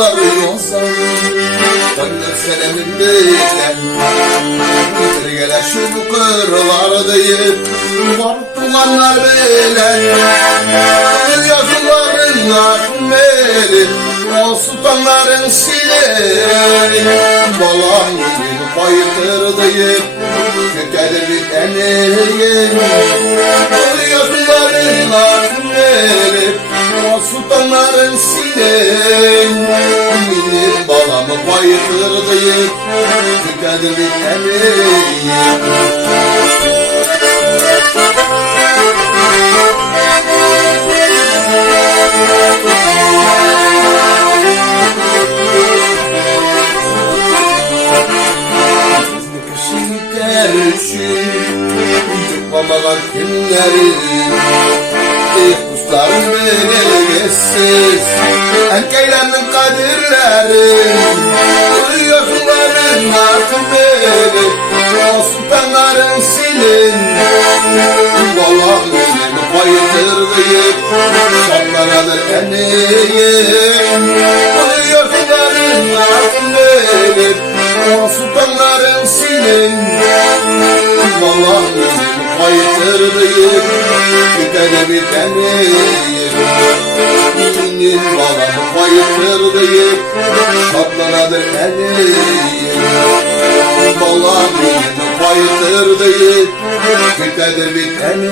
yollar yolsan Gönlüm senemin beyler Bir gele şu kırlardayım Korktulanlar beyler Yazılarınlar meyli O sultanların sileri Balan gibi bayıtırdayım Kökeli bir deneyim Yazılarınlar meyli O sultanların sileri Benim balamı bayıtırdayım Kökeli bir deneyim Çıkmamalar kimleri Kuşların belgesiz Erkeklerin kadirleri Yoksulların akıbeli O sultanların silin Balam beni bayıtırdı Şartlarıdır eniyim Yoksulların akıbeli O sultanların silin Balam beni bayıtırdı Bitene bitene Benim balamı bayıtırdı Şaplanadır eleyim Balam beni bayıtırdı Bitene bitene